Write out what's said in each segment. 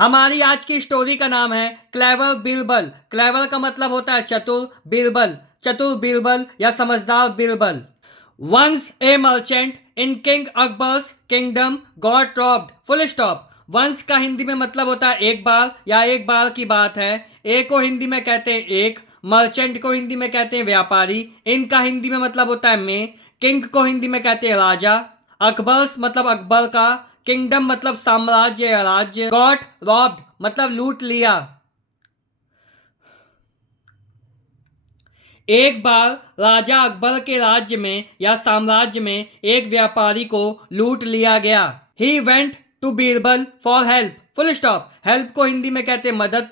हमारी आज की स्टोरी का नाम है क्लेवर बीरबल। क्लेवर का मतलब होता है चतुर, बीरबल चतुर बीरबल या समझदार Birbal. Once a merchant in king Akbar's kingdom got robbed, full stop. Once का हिंदी में मतलब होता है एक बार या एक बार की बात है। ए को हिंदी में कहते हैं एक, मर्चेंट को हिंदी में कहते हैं व्यापारी, इनका हिंदी में मतलब होता है में, किंग को हिंदी में कहते हैं राजा, अकबर्स मतलब अकबर का, किंगडम मतलब साम्राज्य या राज्य, गॉट रॉब्ड मतलब लूट लिया। एक बार राजा अकबर के राज्य में या साम्राज्य में एक व्यापारी को लूट लिया गया। He went to Birbal for help, full stop. Help को हिंदी में कहते हैं मदद,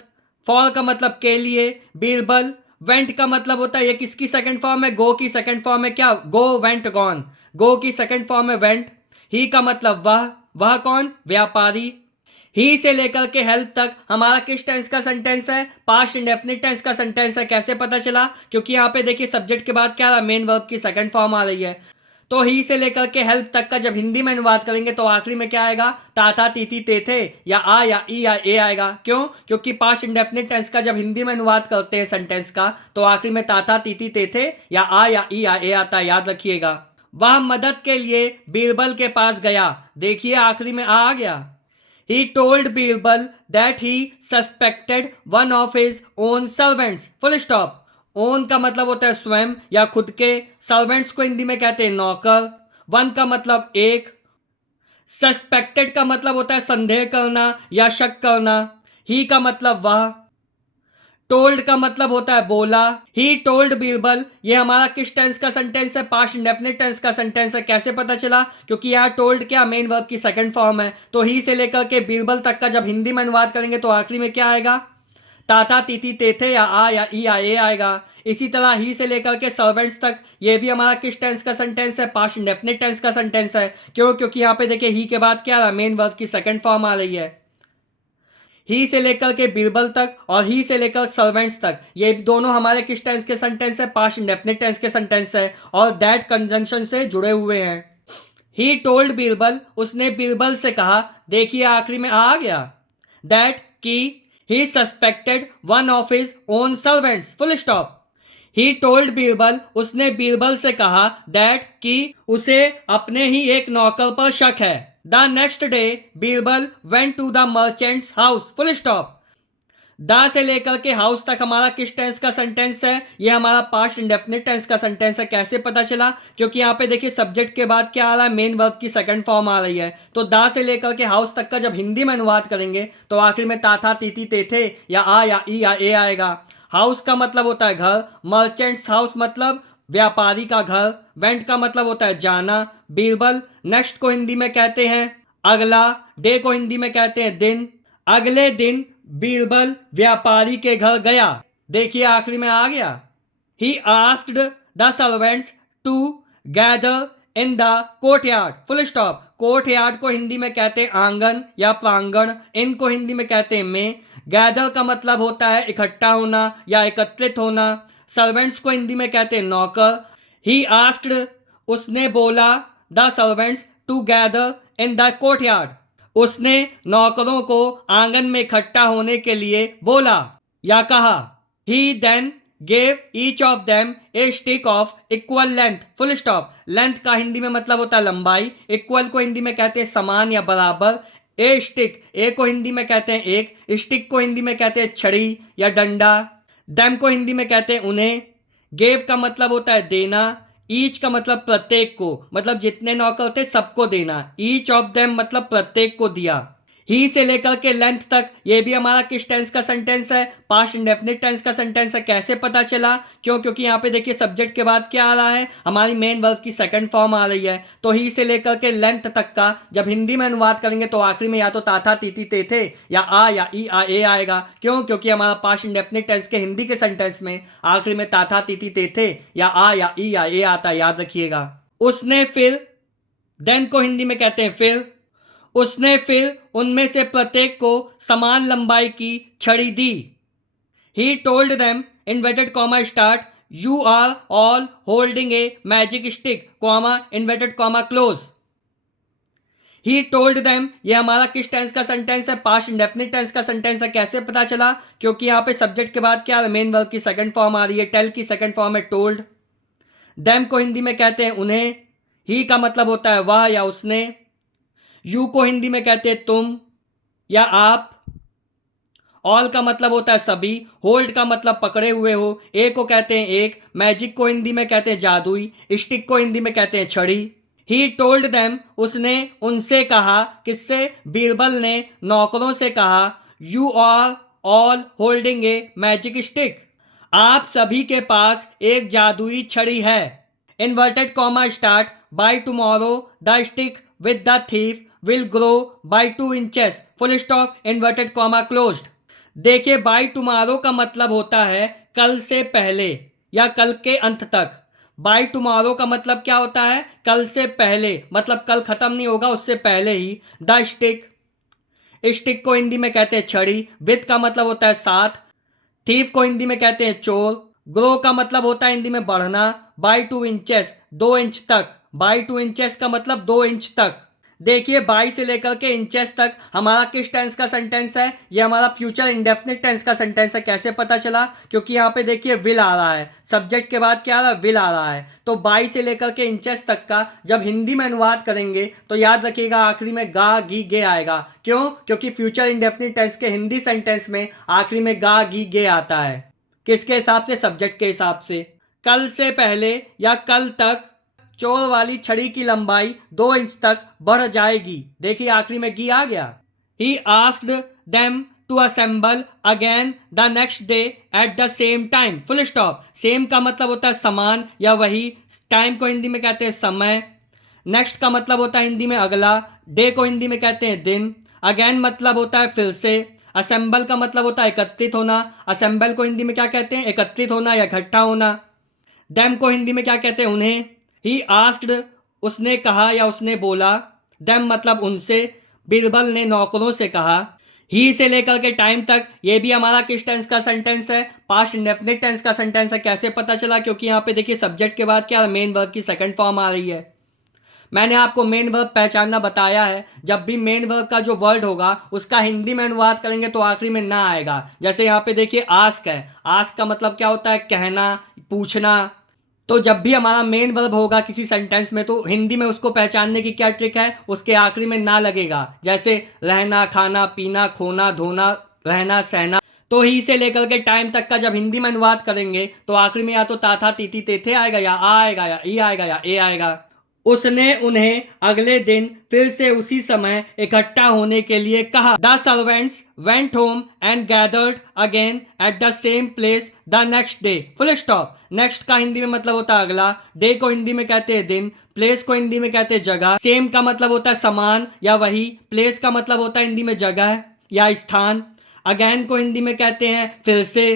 फॉर का मतलब के लिए, बीरबल। वेंट का मतलब होता है ये किसकी सेकंड फॉर्म है, गो की सेकंड फॉर्म है क्या, गो वेंट गॉन, गो की सेकंड फॉर्म है वेंट। ही का मतलब वह कौन, व्यापारी। ही से लेकर के हेल्प तक हमारा किस टेंस का सेंटेंस है, पास्ट इंडेफिनिट टेंस का सेंटेंस है। कैसे पता चला, क्योंकि यहाँ पे देखिए सब्जेक्ट के बाद क्या आ रहा, मेन वर्ब की सेकंड फॉर्म आ रही है। तो ही से लेकर के हेल्प तक का जब हिंदी में अनुवाद करेंगे तो आखिरी में क्या आएगा, ताता तीती तेथे या आ या ई या ए आएगा। क्यों, क्योंकि पास्ट इंडेफिनिट टेंस का जब हिंदी में अनुवाद करते हैं सेंटेंस का तो आखिरी में ताता तीती तेथे या आ या ई या ए आता है, याद रखिएगा। वह मदद के लिए बीरबल के पास गया, देखिए आखिरी में आ गया। He told Birbal that he suspected one of his own servants. Full stop. Own का मतलब होता है स्वयं या खुद के, सर्वेंट्स को हिंदी में कहते हैं नौकर। वन का मतलब एक, सस्पेक्टेड का मतलब होता है संदेह करना या शक करना। ही का मतलब वह, टोल्ड का मतलब होता है बोला। ही टोल्ड बीरबल, ये हमारा किस टेंस का सेंटेंस है, पास्ट इंडेफिनिट टेंस का सेंटेंस है। कैसे पता चला, क्योंकि यहाँ टोल्ड क्या मेन वर्ब की सेकंड फॉर्म है। तो ही से लेकर के बीरबल तक का जब हिंदी में अनुवाद करेंगे तो आखिरी में क्या आएगा, ताता तीती तेथे या आ या ई या ए आएगा। इसी तरह ही से लेकर के सर्वेंट्स तक ये भी हमारा किस टेंस का सेंटेंस है, पास्ट इंडेफिनिट टेंस का सेंटेंस है। क्यों, क्योंकि यहाँ पे देखिए ही के बाद क्या आ रहा, मेन वर्ब की सेकंड फॉर्म आ रही है। ही से लेकर के बीरबल तक और ही से लेकर सर्वेंट्स तक, ये दोनों हमारे किस टेंस के सेंटेंस है, पास्ट इंडेफिनिट टेंस के सेंटेंस है और दैट कंजंक्शन से जुड़े हुए हैं। ही टोल्ड बीरबल, उसने बीरबल से कहा, देखिए आखिरी में आ गया, दैट की he suspected one of his own servants, full stop. He told Birbal, उसने बीरबल से कहा, दैट कि उसे अपने ही एक नौकर पर शक है। The next day Birbal went to the merchant's house, full stop. The से लेकर के हाउस तक हमारा किस टेंस का सेंटेंस है, ये हमारा पास्ट इंडेफिनिट टेंस का सेंटेंस है। कैसे पता चला, क्योंकि यहाँ पे देखिए सब्जेक्ट के बाद क्या आ रहा है, मेन वर्ब की सेकंड फॉर्म आ रही है। तो दा से लेकर के हाउस तक का जब हिंदी में अनुवाद करेंगे तो आखिर में ता था तीती तेथे या आ या ई या ए आएगा। हाउस का मतलब होता है घर, मर्चेंट्स हाउस मतलब व्यापारी का घर, वेंट का मतलब होता है जाना, बीरबल नेक्स्ट को हिंदी में कहते हैं अगला, डे को हिंदी में कहते हैं दिन। अगले दिन बीरबल व्यापारी के घर गया, देखिए आखिरी में आ गया। He asked the servants to gather in the courtyard, full stop. Courtyard को हिंदी में कहते हैं आंगन या प्रांगण, इनको हिंदी में कहते हैं में। गैदर का मतलब होता है इकट्ठा होना या एकत्रित होना। सर्वेंट्स को हिंदी में कहते हैं नौकर। ही आस्क्ड, उसने बोला, the servants to gather in the courtyard, उसने नौकरों को आंगन में इकट्ठा होने के लिए बोला या कहा। He then gave each of them a stick of equal length, full stop. Length का हिंदी में मतलब होता है लंबाई, इक्वल को हिंदी में कहते हैं समान या बराबर। ए स्टिक, ए को हिंदी में कहते हैं एक, स्टिक को हिंदी में कहते हैं छड़ी या डंडा। देम को हिंदी में कहते हैं उन्हें। गेव का मतलब होता है देना, ईच का मतलब प्रत्येक को, मतलब जितने नौकर थे सबको देना। ईच ऑफ देम मतलब प्रत्येक को दिया। ही से लेकर के लेंथ तक ये भी हमारा किस टेंस का सेंटेंस है, पास्ट इंडेफिनिट टेंस का सेंटेंस है। कैसे पता चला, क्यों, क्योंकि यहाँ पे देखिए सब्जेक्ट के बाद क्या आ रहा है, हमारी मेन वर्ब की सेकंड फॉर्म आ रही है। तो ही से लेकर के लेंथ तक का जब हिंदी में अनुवाद करेंगे तो आखिरी में या तो ताथा तीती तेथे या आ या ई आ ए आएगा। क्यों, क्योंकि हमारा पास्ट इंडेफिनिट टेंस के हिंदी के सेंटेंस में आखिरी में ताथा तीती तेथे या आ या ई या ए आता है, याद रखिएगा। उसने फिर, देन को हिंदी में कहते हैं फिर, उसने फिर उनमें से प्रत्येक को समान लंबाई की छड़ी दी। He told them inverted comma start, you are all holding a magic stick comma inverted comma close. He told them, ये हमारा किस टेंस का सेंटेंस है? पास्ट इंडेफिनिट टेंस का सेंटेंस है। कैसे पता चला? क्योंकि यहाँ पे सब्जेक्ट के बाद क्या मेन वर्ब की सेकंड फॉर्म आ रही है, टेल की सेकंड फॉर्म है टोल्ड। देम को हिंदी में कहते हैं उन्हें। ही का मतलब होता है वह या उसने। यू को हिंदी में कहते हैं तुम या आप। ऑल का मतलब होता है सभी। होल्ड का मतलब पकड़े हुए हो। ए को कहते हैं एक। मैजिक को हिंदी में कहते हैं जादुई। स्टिक को हिंदी में कहते हैं छड़ी। ही टोल्ड देम, उसने उनसे कहा। किससे? बीरबल ने नौकरों से कहा। You are all holding a magic stick, आप सभी के पास एक जादुई छड़ी है। Inverted comma start, by tomorrow the stick with the thief will grow by 2 inches, full stop, inverted comma closed. देखिए, बाय टुमारो का मतलब होता है कल से पहले या कल के अंत तक। बाय टुमारो का मतलब क्या होता है? कल से पहले, मतलब कल खत्म नहीं होगा, उससे पहले ही। द स्टिक, स्टिक को हिंदी में कहते हैं छड़ी। विद का मतलब होता है साथ। थीफ को हिंदी में कहते हैं चोर। ग्रो का मतलब होता है हिंदी में बढ़ना। बाई 2 इंचेस, 2 इंच तक। बाई 2 इंचेस का मतलब 2 इंच तक। देखिए, बाई से लेकर के इंचेस तक हमारा किस टेंस का सेंटेंस है? ये हमारा फ्यूचर इंडेफिनिट टेंस का सेंटेंस है। कैसे पता चला? क्योंकि यहाँ पे देखिए विल आ रहा है, सब्जेक्ट के बाद क्या आ रहा है? विल आ रहा है। तो बाई से लेकर के इंचेस तक का जब हिंदी में अनुवाद करेंगे तो याद रखिएगा आखिरी में गा गी गे आएगा। क्यों? क्योंकि फ्यूचर इंडेफिनिट टेंस के हिंदी सेंटेंस में आखिरी में गा गी गे आता है। किसके हिसाब से? सब्जेक्ट के हिसाब से। कल से पहले या कल तक चोर वाली छड़ी की लंबाई 2 इंच तक बढ़ जाएगी। देखिए, आखिरी में गी आ गया। He asked them to assemble again the next day at the same time, full stop. Same का मतलब होता है समान या वही। टाइम को हिंदी में कहते हैं समय। नेक्स्ट का मतलब होता है हिंदी में अगला। डे को हिंदी में कहते हैं दिन। अगेन मतलब होता है फिर से। असेंबल का मतलब होता है एकत्रित होना। असेंबल को हिंदी में क्या कहते हैं? एकत्रित होना या इकट्ठा होना। देम को हिंदी में क्या कहते हैं? उन्हें। ही आस्क्ड, उसने कहा या उसने बोला। देम मतलब उनसे। बीरबल ने नौकरों से कहा। ही से लेकर के टाइम तक ये भी हमारा किस टेंस का सेंटेंस है? पास्ट इंडेफिनिट टेंस का सेंटेंस है। कैसे पता चला? क्योंकि यहाँ पे देखिए सब्जेक्ट के बाद क्या मेन वर्ब की सेकंड फॉर्म आ रही है। मैंने आपको मेन वर्ब पहचानना बताया है। जब भी मेन वर्ब का जो वर्ड होगा उसका हिंदी में अनुवाद करेंगे तो आखिरी में ना आएगा। जैसे यहाँ पे देखिए आस्क है। आस्क का मतलब क्या होता है? कहना, पूछना। तो जब भी हमारा मेन वर्ब होगा किसी सेंटेंस में तो हिंदी में उसको पहचानने की क्या ट्रिक है? उसके आखिरी में ना लगेगा। जैसे रहना, खाना, पीना, खोना, धोना, रहना, सहना। तो ही से लेकर के टाइम तक का जब हिंदी में अनुवाद करेंगे तो आखिरी में या तो ता था तीती तेथे आएगा, या आ आएगा, या ई आएगा, या ए आएगा। उसने उन्हें अगले दिन फिर से उसी समय इकट्ठा होने के लिए कहा। The servants went home and gathered again at the same place the next day, full stop. Next का हिंदी में मतलब होता है अगला। डे को हिंदी में कहते हैं दिन। प्लेस को हिंदी में कहते हैं जगह। सेम का मतलब होता है समान या वही। प्लेस का मतलब होता है हिंदी में जगह या स्थान। अगेन को हिंदी में कहते हैं फिर से।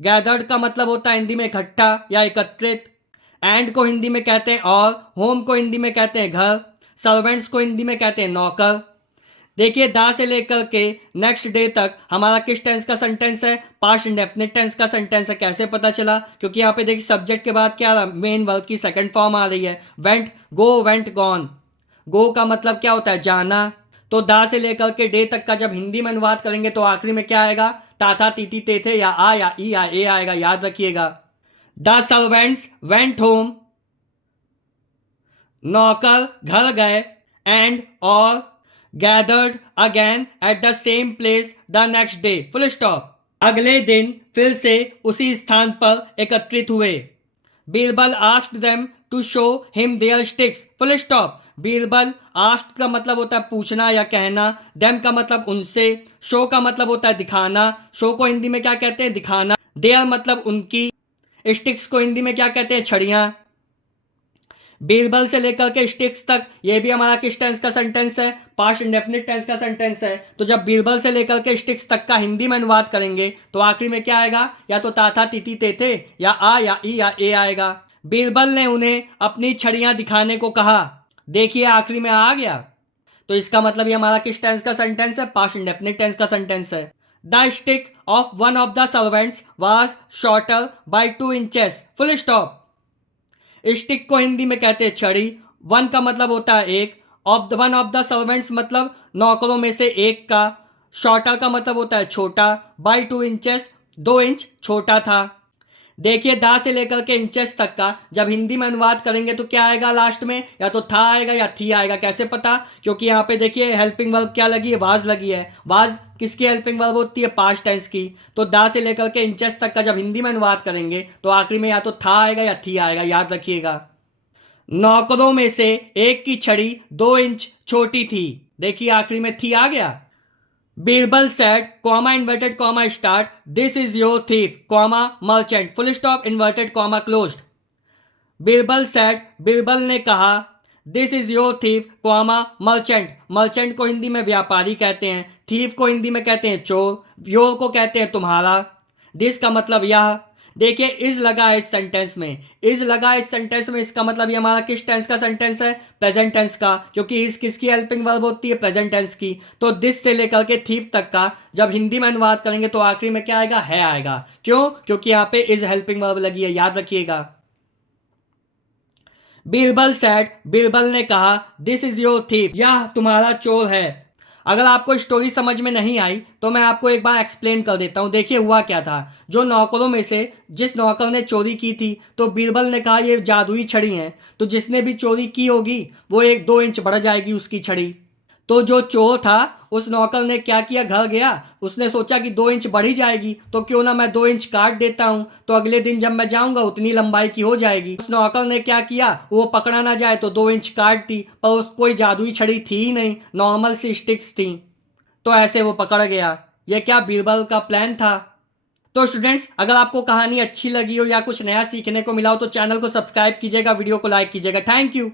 गैदर्ड का मतलब होता है हिंदी में इकट्ठा या एकत्रित। एंड को हिंदी में कहते हैं और। होम को हिंदी में कहते हैं घर। सर्वेंट्स को हिंदी में कहते हैं नौकर। देखिए, दा से लेकर के नेक्स्ट डे तक हमारा किस टेंस का सेंटेंस है? पास्ट इंडेफिनिट टेंस का सेंटेंस है। कैसे पता चला? क्योंकि यहाँ पे देखिए सब्जेक्ट के बाद क्या मेन वर्ब की सेकंड फॉर्म आ रही है। वेंट, गो, वेंट, गॉन। गो का मतलब क्या होता है? जाना। तो दा से लेकर के डे तक का जब हिंदी में अनुवाद करेंगे तो आखिरी में क्या आएगा? ता था तीती तेथे या आ या ई या ए आएगा। याद रखिएगा। द सर्वेंट्स वेंट होम, नौकर घर गए। एंड और gathered again at the same place the next day, full stop. अगले दिन फिर से उसी स्थान पर एकत्रित हुए। Birbal asked them to show him their sticks, full stop. Birbal, asked का मतलब होता है पूछना या कहना। देम का मतलब उनसे। शो का मतलब होता है दिखाना। शो को हिंदी में क्या कहते हैं? दिखाना। देयर मतलब उनकी। स्टिक्स को हिंदी में क्या कहते हैं? छड़ियां। बीरबल से लेकर के स्टिक्स तक ये भी हमारा किस टेंस का सेंटेंस है? पास्ट इंडेफिनिट टेंस का सेंटेंस है। तो जब बीरबल से लेकर के स्टिक्स तक का हिंदी में अनुवाद करेंगे तो आखिरी में क्या आएगा? या तो ता था तीती तेथे या आ या ई या ए आएगा। बीरबल ने उन्हें अपनी छड़ियां दिखाने को कहा। देखिए, आखिरी में आ गया। तो इसका मतलब ये हमारा किस टेंस का सेंटेंस है? पास्ट इंडेफिनिट टेंस का सेंटेंस है। The stick of one of the servants was shorter by 2 inches, full stop. Stick को हिंदी में कहते हैं छड़ी। वन का मतलब होता है एक। वन ऑफ द सर्वेंट्स मतलब नौकरों में से एक का। शॉर्टर का मतलब होता है छोटा। बाई 2 इंचेस 2 इंच छोटा था। देखिए दा से लेकर के इंचेस तक का जब हिंदी में अनुवाद करेंगे तो क्या आएगा लास्ट में, या तो था आएगा या थी आएगा। कैसे पता? क्योंकि यहाँ पे देखिए हेल्पिंग वर्ब क्या लगी है, वाज लगी है। वाज किसकी हेल्पिंग वर्ब होती है? पास्ट टेंस की। तो दा से लेकर के इंचेस तक का जब हिंदी में अनुवाद करेंगे तो आखिरी में या तो था आएगा या थी आएगा, याद रखिएगा। नौकरों में से एक की छड़ी 2 इंच छोटी थी। देखिए आखिरी में थी आ गया। Birbal said comma inverted comma start this is your thief comma merchant full stop inverted comma closed. Birbal said Birbal ने कहा this is your thief comma merchant. Merchant को हिंदी में व्यापारी कहते हैं। थीफ को हिंदी में कहते हैं चोर। योर को कहते हैं तुम्हारा। दिस का मतलब यह। देखिए इज लगा है इस सेंटेंस में। इज लगा है इस सेंटेंस में, इसका मतलब ये हमारा किस टेंस का सेंटेंस है? प्रेजेंट टेंस का। क्योंकि इज किसकी हेल्पिंग वर्ब होती है? प्रेजेंट टेंस की। तो दिस से लेकर के थीफ तक का जब हिंदी में अनुवाद करेंगे तो आखिरी में क्या आएगा? है आएगा। क्यों? क्योंकि यहाँ पे इज हेल्पिंग वर्ब लगी है, याद रखिएगा। बीरबल सेड बीरबल ने कहा दिस इज योर थीफ यह तुम्हारा चोर है। अगर आपको स्टोरी समझ में नहीं आई तो मैं आपको एक बार एक्सप्लेन कर देता हूँ। देखिए हुआ क्या था, जो नौकरों में से जिस नौकर ने चोरी की थी तो बीरबल ने कहा ये जादुई छड़ी है, तो जिसने भी चोरी की होगी वो 1-2 इंच बढ़ जाएगी उसकी छड़ी। तो जो चोर था उस नौकर ने क्या किया, घर गया, उसने सोचा कि 2 इंच बढ़ी जाएगी तो क्यों ना मैं 2 इंच काट देता हूं, तो अगले दिन जब मैं जाऊंगा उतनी लंबाई की हो जाएगी। उस नौकर ने क्या किया, वो पकड़ा ना जाए तो 2 इंच काट दी, पर उस कोई जादुई छड़ी थी ही नहीं, नॉर्मल सी स्टिक्स थी, तो ऐसे वो पकड़ गया। यह क्या बीरबल का प्लान था। तो स्टूडेंट्स अगर आपको कहानी अच्छी लगी हो या कुछ नया सीखने को मिला हो तो चैनल को सब्सक्राइब कीजिएगा, वीडियो को लाइक कीजिएगा। Thank you.